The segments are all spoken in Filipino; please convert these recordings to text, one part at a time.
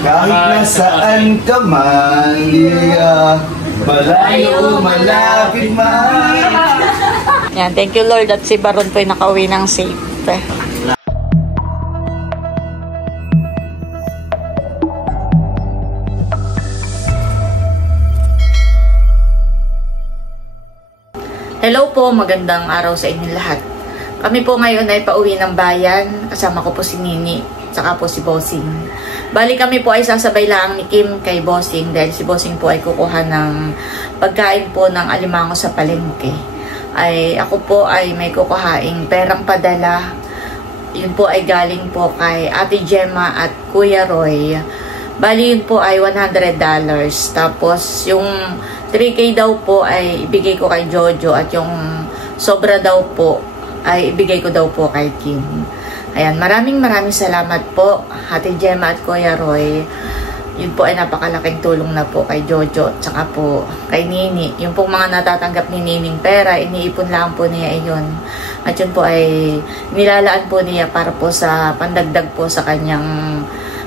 Kahit nasaan ka man, malayo, malapit man. Yan, thank you Lord at si Baron po ay nakauwi ng safe. Hello po, magandang araw sa inyo lahat. Kami po ngayon ay pauwi ng bayan. Kasama ko po si Nini, saka po si Bossing. Bali kami po ay sasabay lang ni Kim kay Bossing dahil si Bossing po ay kukuha ng pagkain po ng alimango sa palengke. Ay ako po ay may kukuhaing perang padala. Yun po ay galing po kay Ate Gemma at Kuya Roy. Bali yun po ay $100. Tapos yung 3K daw po ay ibigay ko kay Jojo at yung sobra daw po ay ibigay ko daw po kay Kim. Ayan, maraming salamat po Ate Gemma at Kuya Roy. Yun po ay napakalaking tulong na po kay Jojo at saka po kay Nini. Yung pong mga natatanggap ni Nining pera, iniipon lang po niya iyon. At yun po ay nilalaan po niya para po sa pandagdag po sa kanyang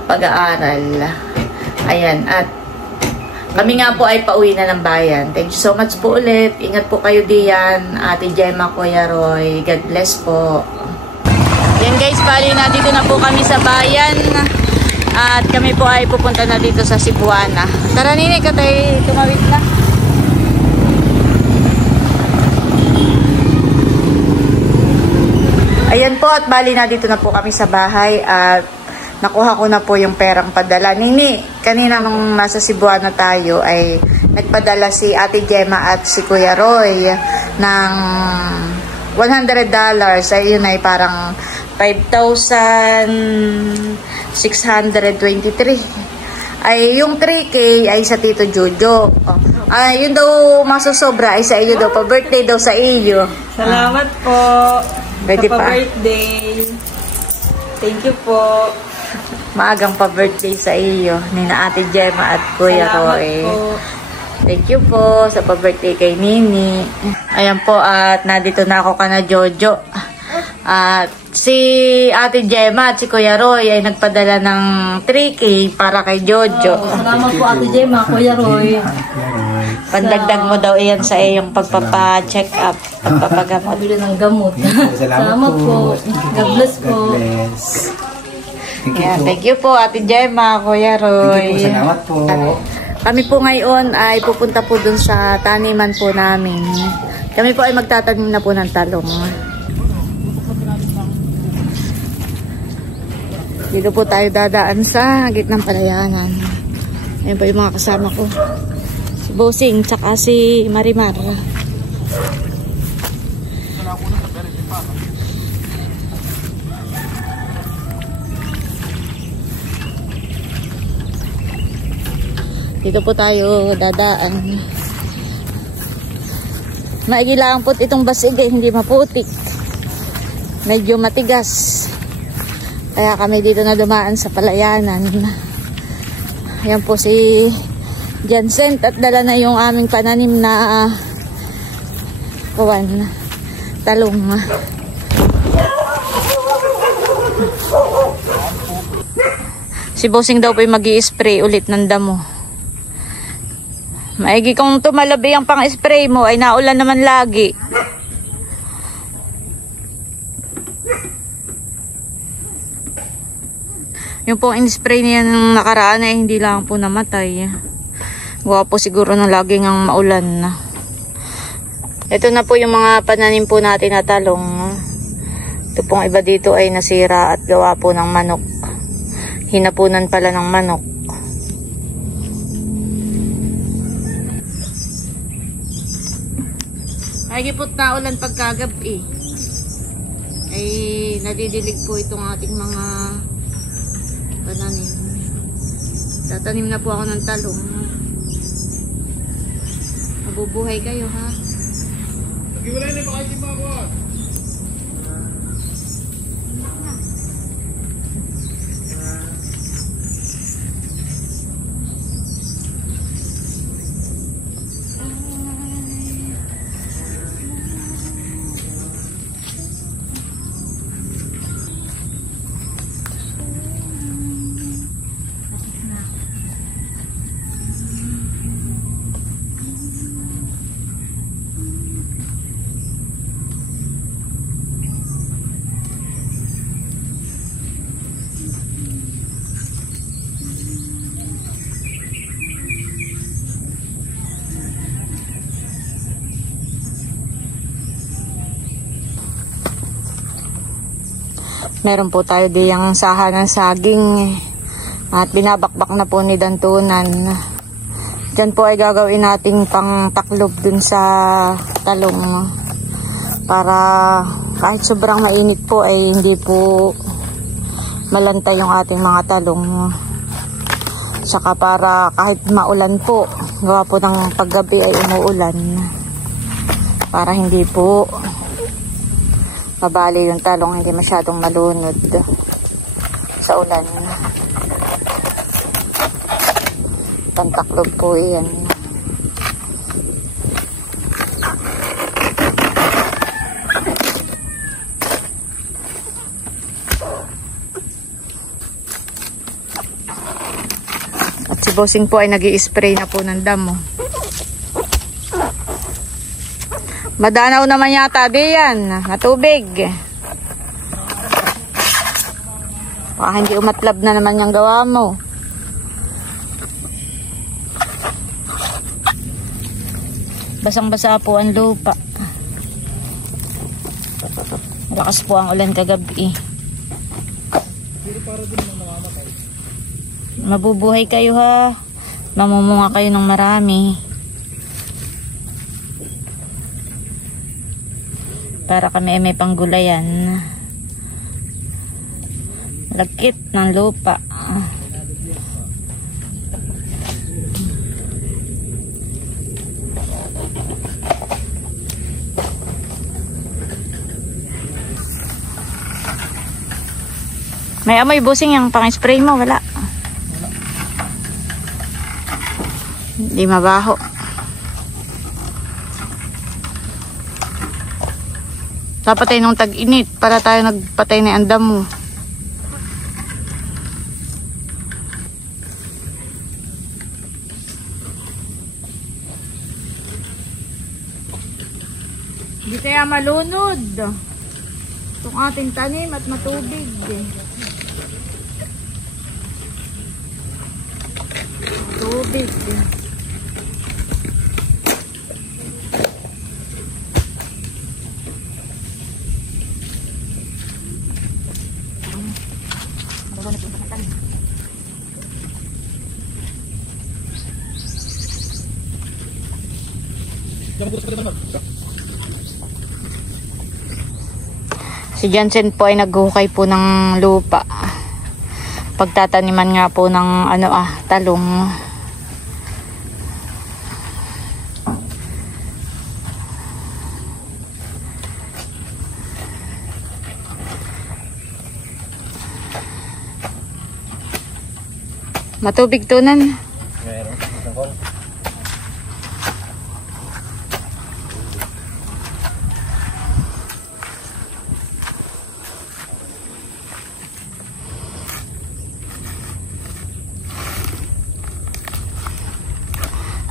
pag-aaral. Ayan, at kami nga po ay pauwi na ng bayan. Thank you so much po ulit. Ingat po kayo diyan, Ate Gemma, Kuya Roy. God bless po. Yan guys, bali na dito na po kami sa bayan. At kami po ay pupunta na dito sa Cebuana. Tara Nini, katay tumawid na. Ayan po, at bali na dito na po kami sa bahay. At nakuha ko na po yung perang padala. Nini, kanina nung nasa Cebuana tayo ay nagpadala si Ate Gemma at si Kuya Roy ng $100. Ay yun ay parang 5,623. Ay yung 3K ay sa Tito Jojo. Ay yun daw masosobra ay sa iyo daw, pa birthday daw sa iyo. Salamat po. Pwede pa. Birthday. Thank you po. Maagang pa birthday sa iyo ni na Ate Gemma at Kuya Roy. Po. Thank you po sa pa-birthday kay Nini. Ayan po, at nandito na ako kana Jojo. At si Ate Gemma at si Kuya Roy ay nagpadala ng 3K para kay Jojo. Salamat po Ate Gemma, Kuya Roy. Pandagdag mo daw iyan sa iyong pagpapa-check up, pagpapagamot. Pabili ng gamot. Salamat po. God bless po. Thank you po Ate Gemma, Kuya Roy. Salamat po. Kami po ngayon ay pupunta po dun sa taniman po namin. Kami po ay magtatanim na po ng talong. Dito po tayo dadaan sa gitnang palayanan. Ayan po yung mga kasama ko. Si Bossing, tsaka si Marimar. Dito po tayo dadaan. Maigilaan po itong basig eh, hindi maputik. Medyo matigas. Kaya kami dito na dumaan sa palayanan. Ayan po si Jensen at dala na yung aming pananim na talong. Si Bossing daw po mag-i-spray ulit ng damo. Maigi kung tumalabi ang pang-spray mo ay naulan naman lagi. Yung pong in-spray niya ng nakaraan ay hindi lang po namatay. Gawa po siguro ng laging ang maulan na. Ito na po yung mga pananim po natin na talong. Ito pong iba dito ay nasira at gawa po ng manok. Hinapunan pala ng manok. Ay gipot na ulan pagkagabi. Ay nadidilig po itong ating mga pananim. Tatanim na po ako ng talong. Mabubuhay kayo ha. Nagiwalay na ba kayo mga buwan? Meron po tayo diyang saha ng saging at binabakbak na po ni Dantunan. Diyan po ay gagawin nating pang taklob dun sa talong para kahit sobrang mainit po ay hindi po malantay yung ating mga talong. Saka para kahit maulan po, gawa po ng paggabi ay umuulan, para hindi po mabali yung talong, hindi masyadong malunod sa ulan. Pantaklob po yan. At si Bossing po ay nag-i-spray na po ng damo. Madanaw naman yata diyan na tubig. Baka hindi umatlab na naman yung gawa mo. Basang-basa po ang lupa. Malakas po ang ulan kagabi. Mabubuhay kayo ha. Mamumunga kayo ng marami. Para kami ay may panggulayan. Lagkit ng lupa. May amoy Bossing yung pang-spray mo, wala. Hindi mabaho. Napatay nung tag-init para tayo nagpatay na ang damo. Hindi kaya malunod itong ating tanim at matubig. Tubig. Si Jansen po ay naghuhukay po ng lupa. Pagtataniman nga po ng talong. Matubig tunan.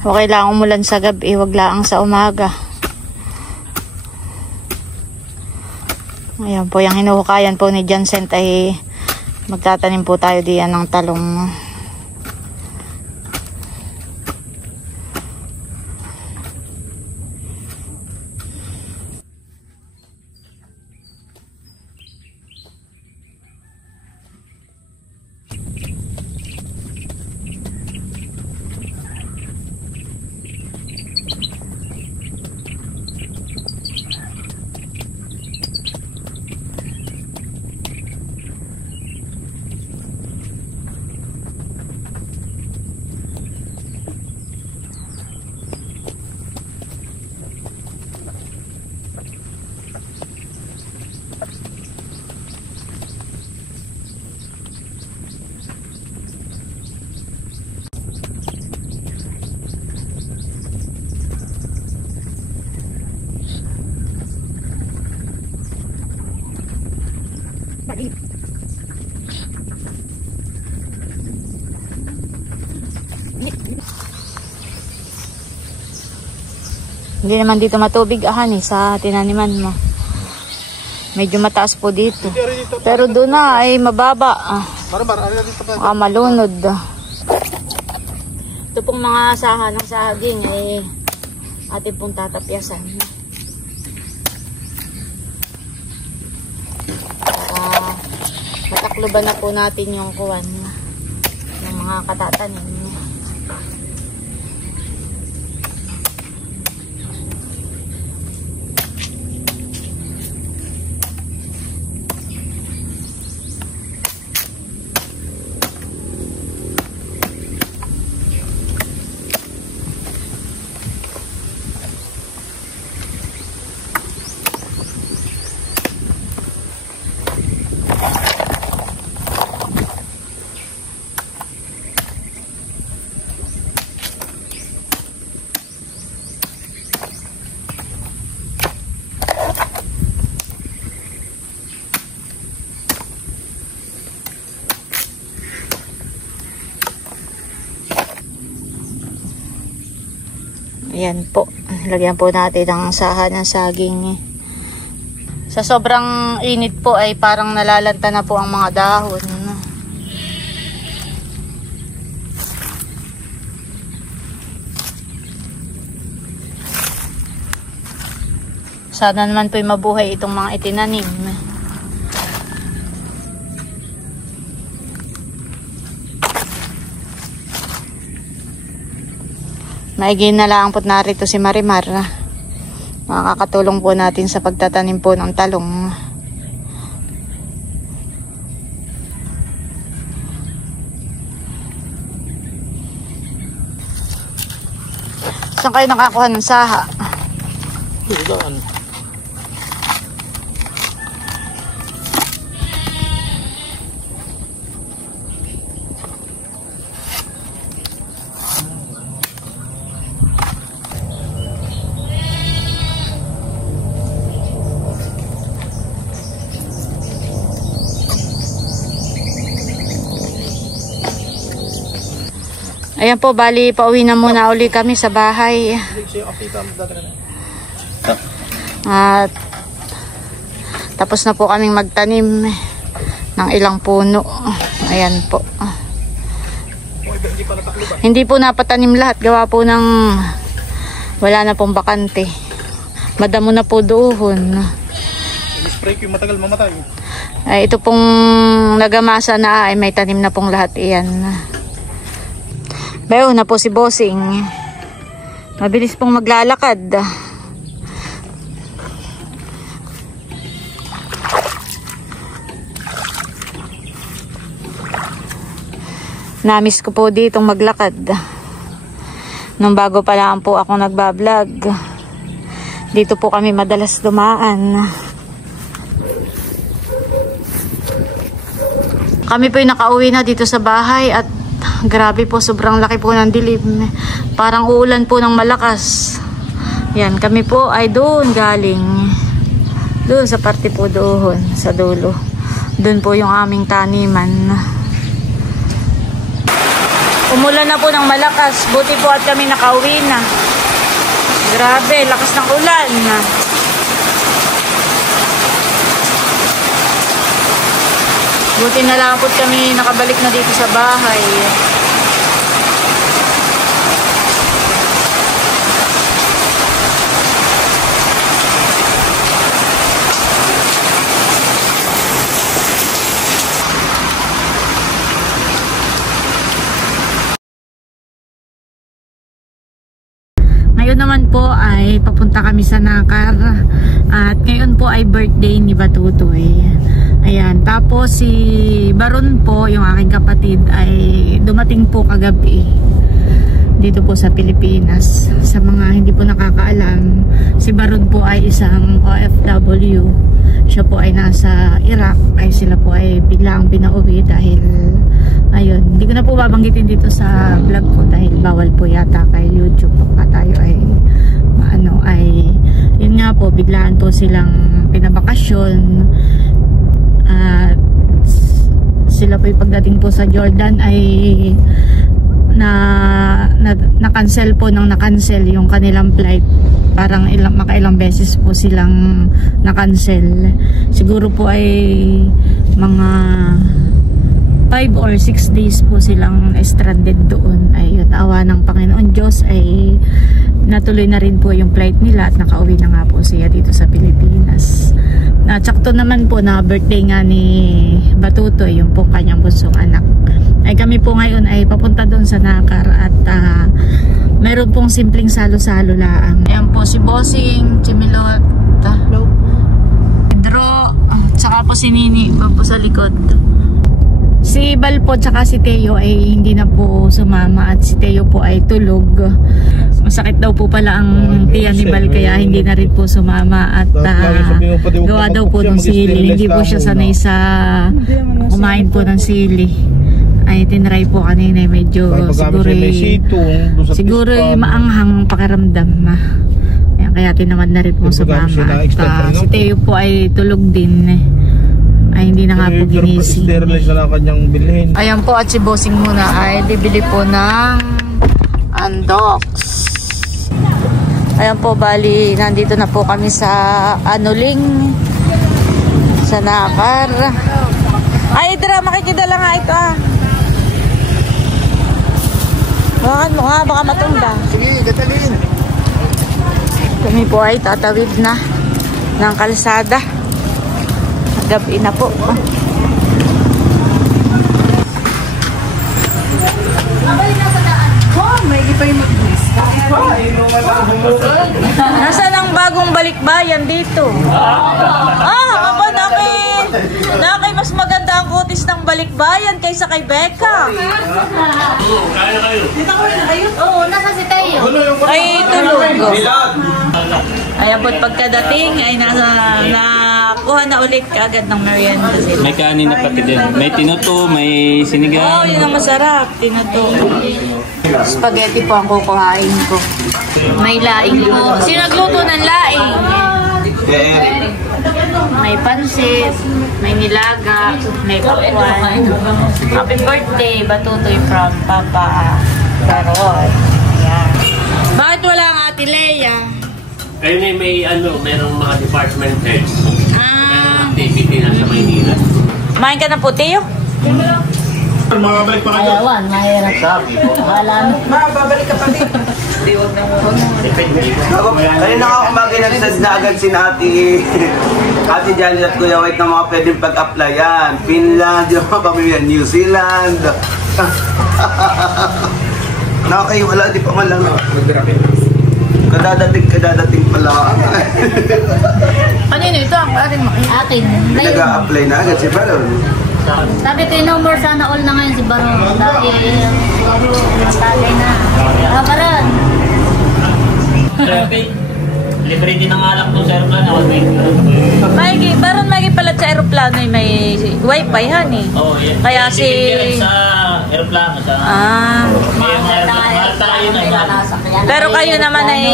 Okay lang umulan sa gabi, wag lang sa umaga. Ayan po, yung hinuhukayan po ni Jansen ay magtatanim po tayo diyan ng talong. Hindi naman dito matubig sa tinaniman mo. Medyo mataas po dito. Pero doon na ay mababa. Malunod. Ito pong mga saha ng saging ay atin pong tatapyasan. Tinatakluban na po natin yung kuwan ng mga katatanim. Ayan po. Lagyan po natin ang saha ng saging. Sa sobrang init po ay parang nalalanta na po ang mga dahon. Sana naman po'y mabuhay itong mga itinanim. Maigin na lang po narito si Marimar. Makakatulong po natin sa pagtatanim po ng talong. Saan kayo nakakuha ng saha? Doon. Ayan po, bali pauwi na muna uli kami sa bahay. At tapos na po kaming magtanim ng ilang puno. Ayan po. Hindi po napatanim lahat, gawa po ng wala na pong bakante. Madamo na po doon. Spray ko yung matagal mamatay. Ay, ito pong nagamasa na ay may tanim na pong lahat iyan. Bayo na po si Bossing. Mabilis pong maglalakad. Namiss ko po ditong maglakad. Nung bago pa lang po ako nagbablog. Dito po kami madalas dumaan. Kami po yung nakauwi na dito sa bahay at grabe po, sobrang laki po ng dilim. Parang uulan po ng malakas. Yan, kami po ay doon galing. Doon sa parte po doon, sa dulo. Doon po yung aming taniman. Umulan na po ng malakas. Buti po at kami nakauwi na. Grabe, lakas ng ulan. Buti na lang po kami nakabalik na dito sa bahay. Ngayon naman po ay papunta kami sa Nakar. At ngayon po ay birthday ni Batutoy. Ayan, tapos si Baron po, yung aking kapatid, ay dumating po kagabi dito po sa Pilipinas. Sa mga hindi po nakakaalam, si Baron po ay isang OFW. Siya po ay nasa Iraq, ay sila po ay biglang pinauwi dahil ayun, hindi ko na po babanggitin dito sa vlog ko dahil bawal po yata kay YouTube pagka tayo ay yun nga po, biglaan po silang pinabakasyon. At sila po yung pagdating po sa Jordan ay na-cancel po nang na-cancel yung kanilang flight. Parang makailang beses po silang na-cancel. Siguro po ay mga 5 or 6 days po silang stranded doon. Ayun, awa ng Panginoon Diyos ay natuloy na rin po yung flight nila at nakauwi na nga po siya dito sa Pilipinas. Tsakto naman po na birthday nga ni Batuto, yung po kanyang bunsong anak. Ay kami po ngayon ay papunta doon sa Nakar at meron pong simpleng salo-salo laang. Ayan po si Bossing, Chimilot, Pedro, tsaka po si Nini po sa likod. Si Bal po tsaka si Teo ay hindi na po sumama at si Teo po ay tulog. Masakit daw po pala ang tiyan ni Bal kaya hindi na rin po sumama at gawa daw po ng sili. Hindi po siya sanay sa kumain po ng sili. Ay tinry po kanina medyo siguro maanghang pakiramdam. Kaya tinamad na rin po sumama at si Teo po ay tulog din. Ay hindi na nga po ginising. Ayan po at si Bossing muna ay bibili po ng Andox. Ayan po, bali nandito na po kami sa Anuling sa Nakar. Ay Idra, makikidala nga ito Bakan mo nga, baka matumba. Sige, gatalin. Kami po ay tatawid na ng kalsada. Gabi na po. Nasaan ang bagong balikbayan dito? Ako nakay mas maganda ang kutis ng balikbayan kaysa kay Becca. Kaya kayo. Oo, nasa si Tayo. Ay tulog. Ayan po't pagkadating ay nakuha na ulit kaagad ng merienda sila. May kanin na pati din. May tinuto, may sinigang. Oh, yun ang masarap. Tinuto. Spaghetti po ang kukuhain ko. May laing po. Sino nagluto ng laing? May pansit, may nilaga, may pakwan. Happy birthday, Batutoy from Papa Carol. Ayan. Bakit wala ang Ate Leia? Kayo may merong mga department heads. Merong activity na sa Maynila. Kumain ka na po, Teo? Makabalik pa kayo. Ayawan, mahirap. Wala na. Babalik ka pa din. Kanina ako mag-inagsad na agad si Ate Janet at Kuya White na mga pwedeng pag-applyan. Finland, yung mga pamilya, New Zealand. Nakakahiwala, di pa man lang. Kadadating pala. Kanino ito? Ang ating Akin. Nag-a-apply na agad si Baron. Sabi ko, no more sana all na ngayon si Baron. Dahil tagay na. Baron. Okay. Libre din ang alak ng sa aeroplano. Baron, pala sa aeroplano ay may wifi, honey. Oo, yan. Kaya si... Sa aeroplano sa... Pero kayo naman ay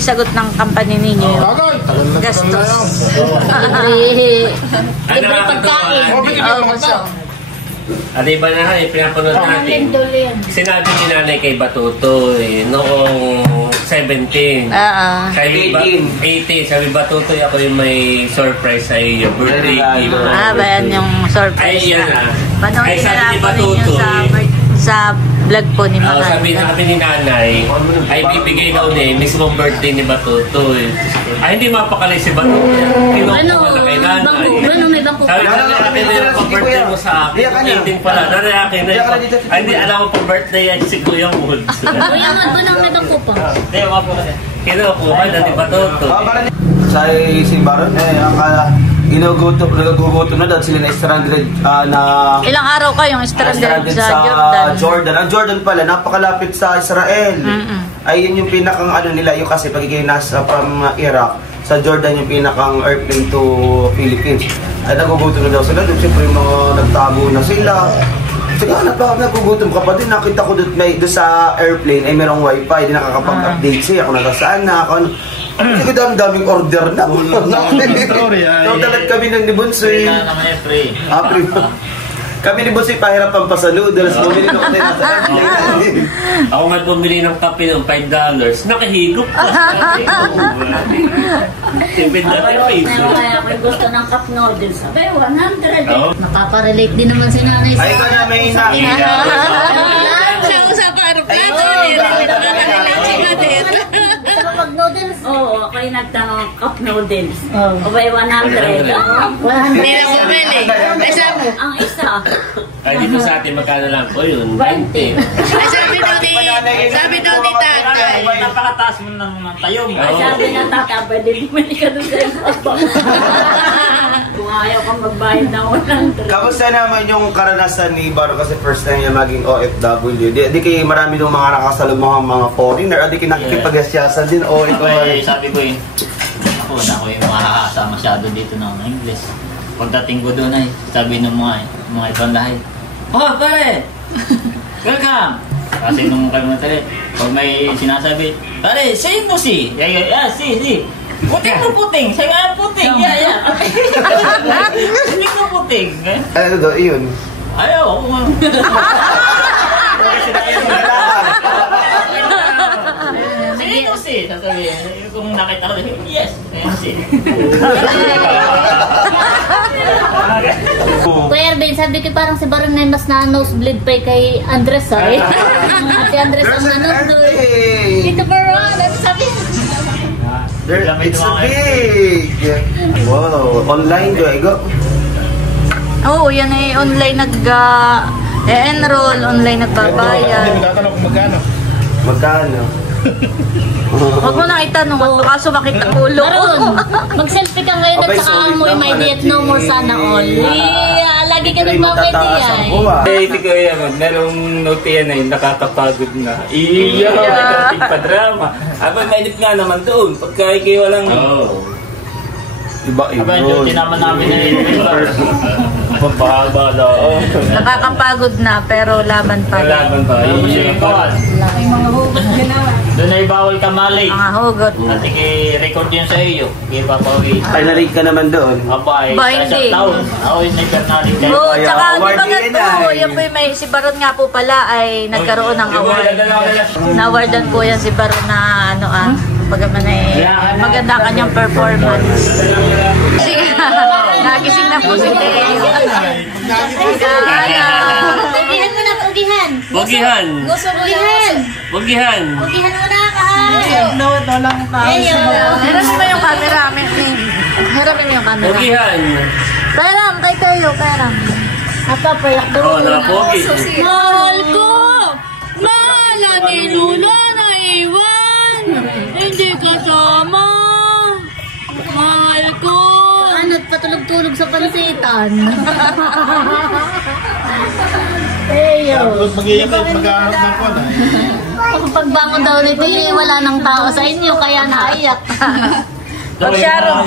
sagot ng company ninyo yung gastos. Libre pagkain. Di ba na pinapanood natin? Sinabi ni nanay kay Batuto noong 17. Sabi 18. Sabi Batuto ako yung may surprise ay birthday gift. Bayan yung surprise ay, na. Ay sabi ni Batuto sa vlog po ni Mama. Sabi ni nanay ay bibigay daw niya mismong birthday ni Batuto. Ay hindi mapakali si Batuto. Kinukuha na kay nanay. May bangko. Sabi na akin na yung birthday mo sa akin. 18 pala. Nanay akin na yung ay hindi alam ko pa birthday yan si Kuya Wood. Kuya nga ba nang may bangko po? Hindi, wapo kasi. Kinukuha na ni Batuto. Sa si Baron, nagugutom na dahil sila na stranded na... Ilang araw kayong stranded sa Jordan. Ang Jordan pala, napakalapit sa Israel. Ay yun yung pinakang nila, yung kasi pagiging nasa from Iraq, sa Jordan yung pinakang airplane to Philippines. Ay nagugutom na daw sila, doon siyempre yung mga nagtago na sila. Sige, nagugutom ka pa din. Nakita ko doon sa airplane ay merong wifi, di nakakapag-update siya kung nasaan na, kung ano. Hindi ko daming order na. Dalat kami ng nibunsoy. Free. Kami ni Bossy pahirapan pa sa noodles. Bumili na tayo sa Ako nga bumili ng kape ng $5. Nakahigop pa. Tipid na tipid. Kaya ako gusto ng cup noodles. Sabi, 100. Nakaka-relate din naman si nanay sa... Ay, ikaw na may ina. Siya usapan ang plato. Pag noodles? Oo, ako yung nagtanong cup noodles. Abay, 100. Hindi na bumili. Ay, sabi, Ang isa. Ay, dito sa atin magkano lang po yun? 20. ay, sabi daw ni tatay. Napakataas mo ng tayong. Ay, sabi ng tata, pwede bumili ka doon sa iba. Kung ayaw kang magbayad ng 100. Kamusta naman yung karanasan ni Baro kasi first time niya maging OFW? Di kayo marami ng mga nakasalubong mga foreigner o di kayo nakikipag-asyasan din o ikaw Ay, sabi ko ako yung makakasa masyado dito ng English. Pagdating ko doon ay, sabi ng mga ibang lahi, "Oh, pare! Welcome!" Kasi nung kami matali, pag may sinasabi, "Pare, say mo si!" Yeah, si. Puting mo puting! Say nga puting! Yeah. Puting mo puting! Ano daw, iyon? Ayaw! Sige mo si! Sasabihin, kung nakita ko, yes! Si. Kuya Erwin, sabi ko parang si Baron na mas na-nosebleed pa kay Andres, sorry. At si Andres ang na-nosebleed. Dito Baron, ano sabi? It's big! Wow, online do I go? Oo, yan ay online nag-enroll, online nagbabayad. Nagtatanong kung magkano. Magkano? Huwag mo na itanong at baka sumakit ang ulo. Baron, mag-selfie ka ngayon at saka mo may diet no more sana all. Lagi ka nagmamedi yan. Hindi ko yan, merong note yan ay nakakapagod na. Iya, pa-drama. Aba, mainit nga naman doon. Pagka kayo walang... Iba-iba. Aba, yung tinaman namin na iba. Pagpahaba lang. Nakakapagod na pero laban pa rin. Laban pa. Laki mga hugot ginawa. Doon ay bawal kamali. Mga hugot. At i-record yun sa iyo. Ipapawi. Ay, narig ka naman doon. Aba, Ba, sa hindi. taon. Ako yung nagkanalig. Oo, Kaya tsaka di award ba nga din to, ay. yan po yung may, si Baron nga po pala ay nagkaroon ng award. Na-awardan po yan si Baron na pagaman ay maganda ang kanyang performance. Nagising na po si Teo. Pugihan mo na, pugihan. Bugihan! Pugihan. Bugihan! Pugihan mo na, kaan. Haramin mo yung camera. Haramin mo yung camera. Bugihan! Peram, kay Teo, peram. Napapayak daw. Oo, nakapogi. Mahal ko! Mahal na nilula na iwan! Hindi kasama! Mahal ko! Ano't patulog-tulog sa pansitan? Tapos mag-iyak kayo, mag-ahanap ng kwan. Pagbangon daw nito, wala nang tao sa inyo, kaya naiyak. Pag-sharon.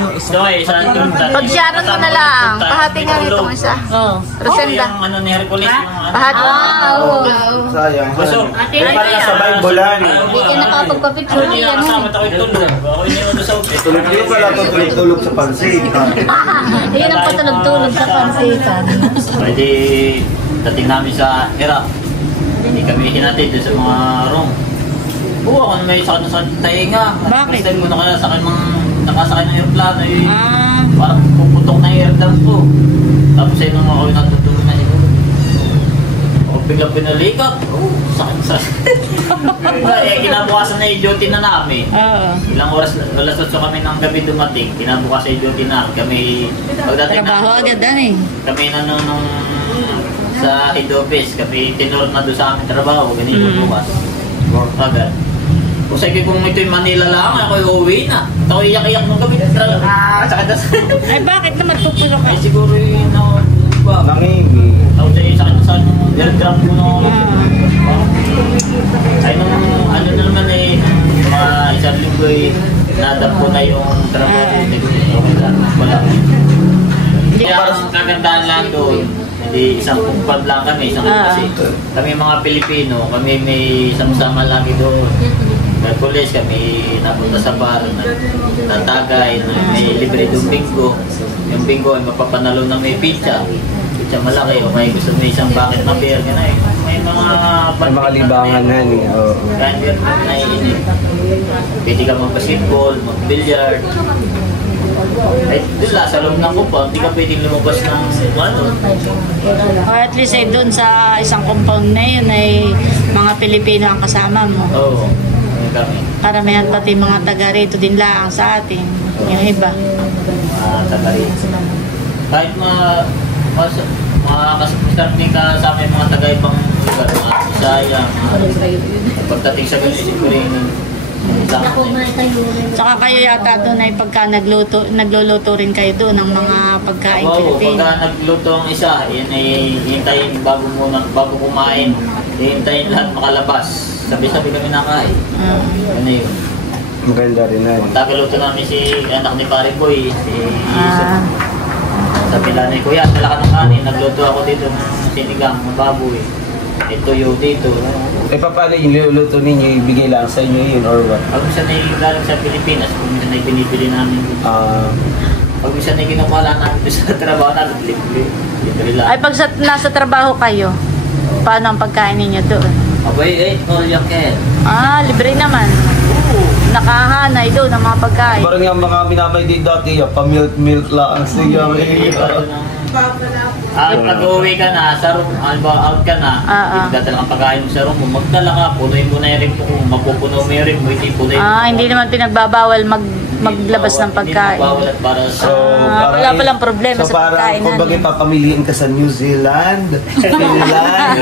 Pag-sharon mo na lang. Pahati nga nitong isa. Oh. Rosenda. Yung ano ni Hercules. Pahati. Sayang. Gusto. Ay, para sa Bible. Hindi ka nakapagpapicture Hindi yan. na kasama tayo tulog. Ako yung ano sa office. Hindi pala ito tulog sa pansin. Yun ang patulog-tulog sa pansitan. Pwede dating namin sa Iraq. Hindi kami hinatid doon sa mga room. Oo, ako na may sakit na sa tainga. Bakit? First time ko nakasakay ng aeroplano eh. Parang puputok na yung air ko. Tapos ay nung ako yung natutulog na siguro. O biglang pinalikat. Sakit. Eh, kinabukasan na yung duty na namin. Ilang oras, alas 8 kami ng gabi dumating. Kinabukasan yung duty namin. Kami, pagdating na, kami na nung sa head office, kami tinurot na doon sa aming trabaho. Ganito bukas. Agad. Kung sa kung ito'y Manila lang, ako yung uwi na. Ako iyak-iyak nung gabi. Sakit na Ay, bakit naman pupulok ka? ay siguro yung Nangingi. tapos ay sakit na sa aircraft ko nung ay nung ano na naman eh mga isang linggo eh nadap ko na yung trabaho wala. Kaya ang kagandahan lang doon, hindi isang pugpad lang kami, isang kasi kami mga Pilipino, kami may sama-sama lagi doon. Merkulis kami napunta sa bar, natagay, may libre doon bingo. Yung bingo ay mapapanalo na may pizza. siya malaki o may gusto mo isang bucket na beer ka na eh. May mga libangan na niya. Kahit beer na naiinit. Pwede ka mag-basketball, mag-billiard. Ay, doon lang, sa loob ng compound, hindi ka pwedeng lumabas ng ano. Or at least ay doon sa isang compound na yun ay mga Pilipino ang kasama mo. Oo, kami. Karamihan pati mga taga rito din lang sa atin. Yung iba. Mga taga rito. Kahit mga kasapin ka sa amin mga taga ibang lugar, mga Bisaya, pagdating sa ganyan, siguro yung Saka kayo yata doon ay pagka nagluluto rin kayo doon ng mga pagkain Oo, Pilipino. pagka nagluto ang isa, yan ay hintayin bago kumain. Hintayin lahat makalabas. Sabi-sabi kami nakain. Ano yun? Maganda rin na. Tagaluto namin si anak ni Pare Boy. Sabi lang ni Kuya, dala ka ng kanin. Nagluto ako dito ng sinigang, ng baboy. Ito yung dito. Eh, paano yung niluluto ninyo? Ibigay lang sa inyo yun or what? Pag minsan ay galing sa Pilipinas, pag minsan ay binibili namin. Pag minsan ay kinukuha lang namin sa trabaho namin, libre lang. Ay pag nasa trabaho kayo, paano ang pagkain ninyo doon? Abay, all you can. Libre naman. Nakahanay doon ng mga pagkain. Parang yung mga minamay din dati, pa-milk lang siya. Pag-uwi ka na, sa room, out ka na, magdadala kang pagkain mo sa room mo, magdala ka, punuin mo na yung rin po, kung mapupuno mo yung rin mo, hindi punuin mo. Hindi naman pinagbabawal maglabas ng pagkain. Hindi bawal at para sa... wala palang problema sa pagkain. So parang kung papamiliin ka sa New Zealand, Finland,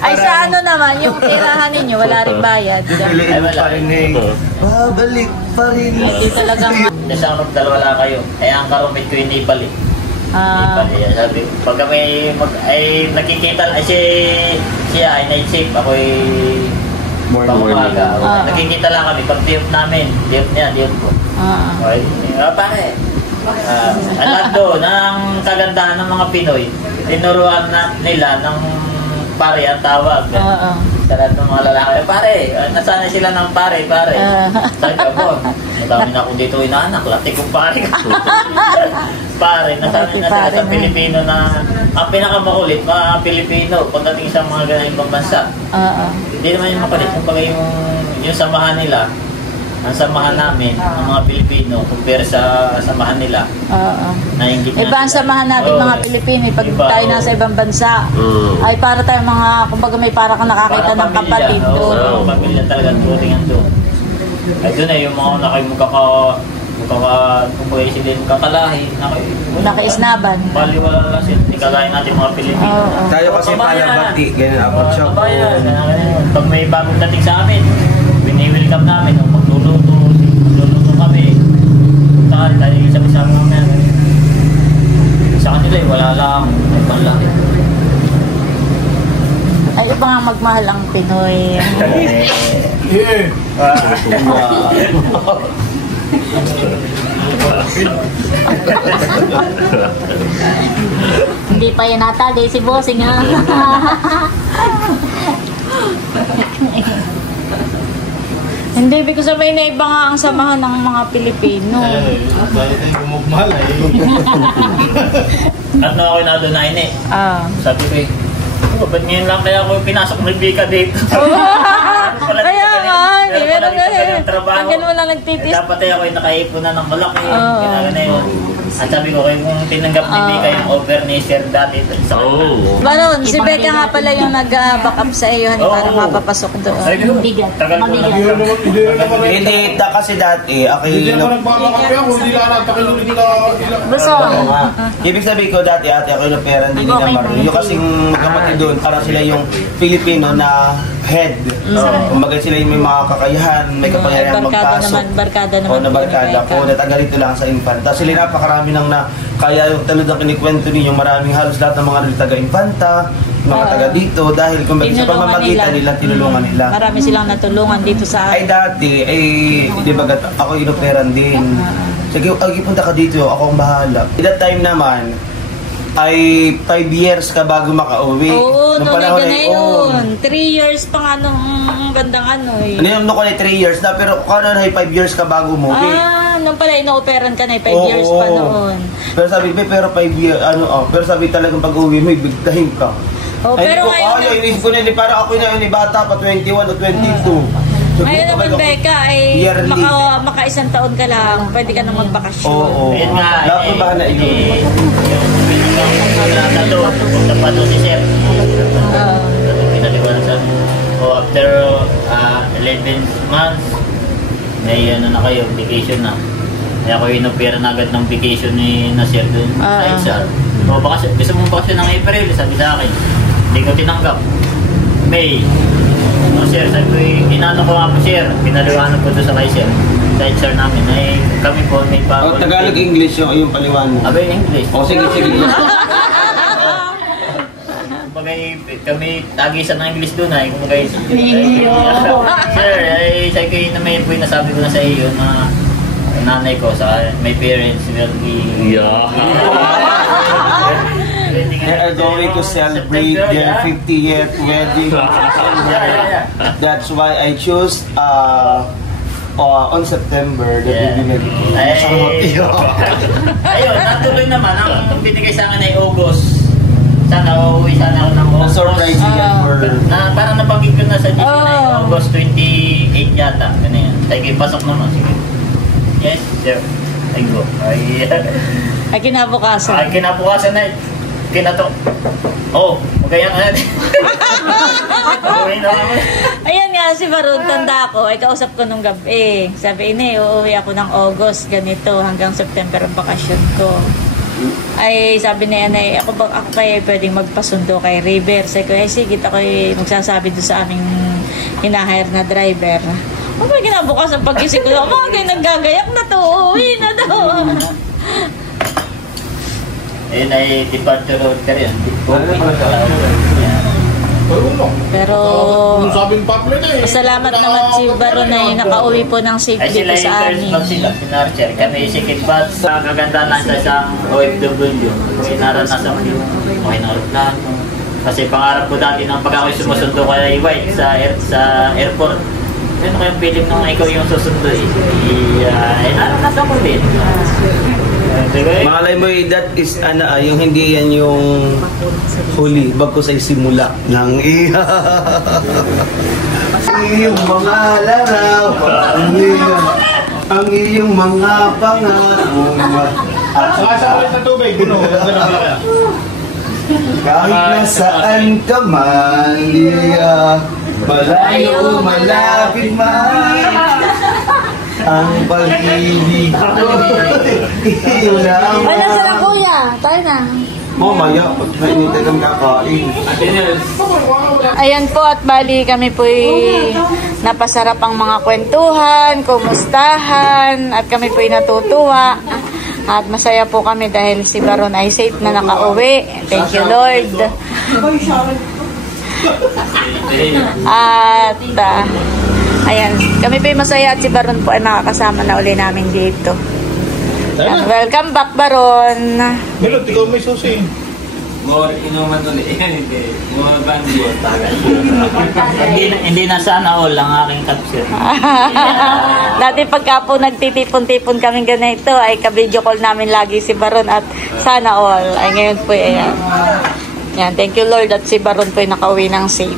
ay sa ano naman, yung tirahan ninyo, wala rin bayad. Piliin mo pa rin eh. Babalik pa rin. Hindi talagang... Kasi dalawa lang kayo, kaya ang karumit ko yung Nepal eh. Sabi, pag kami nakikita, siya ay night shift, ako ay pangumaga. Nakikita lang kami, pag diop namin, diop niya, diop ko. Okay, pare, alam doon, ang kagandahan ng mga Pinoy, tinuruan nila ng pare ang tawag. Sa lahat ng mga lalaki, pare, nasanay sila ng pare. Sabi ako, madami na akong dito inaanak, lati kong pare. Pare, nasanay na sila sa Pilipino na ang pinakamakulit, mga Pilipino, pagdating sa mga ganang ibang bansa. Hindi naman yung makulit, yung samahan nila, ang samahan namin, ng mga Pilipino, compare sa samahan nila. Iba ang samahan natin mga Pilipino. Pag tayo nasa ibang bansa, ay para tayo mga, kumbaga may para kang nakakita ng kapatid. Oo, pamilya talaga, turingan doon. Ay doon ay yung mga kumbaga sila yung kakalahi. Nakaisnaban. Baliwala lang sila. Hindi kagaya natin mga Pilipino. Tayo kasi palabati, ganyan ako siya. Pag may bagong dating sa amin, wini-welcome namin. Magluluto kami. Tahan tayo isang-isang namin. Sa kanila wala lang. May panlaki. Ay, iba nga magmahal ang Pinoy. Hindi pa yan natagay si Bossing ha. Hindi, ibig ko sabihin na iba nga ang samahan ng mga Pilipino. Dahil tayo gumagmahal eh. At na ako nadunayin eh. Sabi ko ba't ngayon lang kaya ako pinasok ng bika dito? Kaya nga, hindi. Meron na eh. Hanggang mo lang nagtitis. Dapat ay ako nakaipon na ng malaki. Kailangan na yun. At sabi ko, kung tinanggap ni Bika yung offer ni Sir dati sa Baron, si Becca nga pala yung nag-back up sa iyo para mapapasok doon. Mabigat. Hindi, kasi dati, ako Hindi yung... naman nagpapakapi ako, hindi lang natakinulit nila. Gusto. Ibig sabihin ko dati, ate, ako yung pera, hindi nila marunong. Yung kasing magkapatid doon, parang sila yung Filipino na head. Kumbaga sila yung may mga kakayahan, may kapangyarihan magpasok. Barkada naman. Barkada po, na taga rito lang sa Infanta. Sila napakarami nang kaya yung talod ang kinikwento ninyo, maraming halos lahat ng mga taga Infanta, mga taga dito, dahil kumbaga sa pamamagitan nila, tinulungan nila. Marami silang natulungan dito sa Ay dati, di ba ako inoperan din. Sige, punta ka dito, ako ang bahala. At that time naman, ay 5 years ka bago makauwi. Oo, nung yun. 3 years pa nga nung gandang ano eh. Ano yung nung 3 years na, pero kung ano na 5 years ka bago umuwi. nung pala ino-operan ka na, 5 years pa noon. Pero sabi, pero 5 years, pero sabi talagang pag-uwi mo, ibigtahin ka. Oh, pero ngayon, yung isip ko na, parang ako na yun, bata pa, 21 o 22. So, ngayon naman, Becca, ay maka isang taon ka lang, pwede ka na magbakasyon. Oo. Ayun nga. Dapat ba na yun? Punta pa doon si Chef. Pinaliwan sa after 11 months, may na kayo, vacation na. Kaya ako inopera na agad ng vacation ni Nasir doon sa Exar. Gusto mong bakasyon ng April, sabi sa akin. Hindi ko tinanggap. May. Sir, sabi ko, inano ko nga po, sir. Pinaliwanag ko doon sa kay Sir. Sa Exar namin. Ay, kami po may pa. Tagalog-English yung paliwanag. Abay, English. Sige. Kumagay, kami tagisan ng English doon ay kumagay. Sir, ay sabi ko yun na may po nasabi ko na sa iyo na nanay ko sa my parents will be they are going to celebrate their 50th wedding. That's why I chose on September that we will be ayun, natuloy naman ang binigay sa akin ay August. Sana uuwi sana ako ng August. Na-surprise yan for... Parang napagig ko na sa GC na August 28 yata. Ganyan. Sige, pasok naman. Sige. Yes, sir. I go. Ay kinabukasan. Ay kinabukasan na. Kinato. Oh, magayang na. Ayan nga si Baron, tanda ko. Ay kausap ko nung gabi. Sabi uuwi ako ng August, ganito, hanggang September ang bakasyon ko. Ay sabi niya na ako kaya pwedeng magpasundo kay River. Sabi ko, sige, ako magsasabi doon sa aming hinahire na driver. May kinabukas ang pag-isip ko, naggagayak na to, uwi na daw. Ayun ay departure order yan. Pero salamat naman si Baron na nakauwi po ng safe dito sa amin. Sinarcher. Kami sikit batch. Kaganda lang sa isang OFW. Sinaranasan ko yung na. Kasi pangarap ko dati nang pag ako'y sumusundo kay White sa airport. Ano kayong feeling nung ikaw yung susundo naranasan ko din. Makalay mo that is yung hindi yan yung huli bago sa simula ng iyong mga larawan, ang iyong mga pangako. Saka sa tubig, kahit nasaan ka man, malayo, malapit man, ang pag-ibig ko. Wala sa kuya, tayo na. Maya, mainitay kang kakain. Ayan po at bali kami po napasarap ang mga kwentuhan, kumustahan at kami po natutuwa. At masaya po kami dahil si Baron ay safe na nakauwi. Thank you, Lord. At ayan, kami po masaya at si Baron po ay makakasama na uli namin dito. At welcome back, Baron. Melot, ikaw may susi. More inuman ulit. Hindi. More bandyo. Hindi na sana all ang aking capture. Dati pagka po nagtitipon-tipon kami ganito ay ka-video call namin lagi si Baron at sana all. Ay ngayon po ayan. Yan, thank you Lord at si Baron po ay nakauwi ng safe.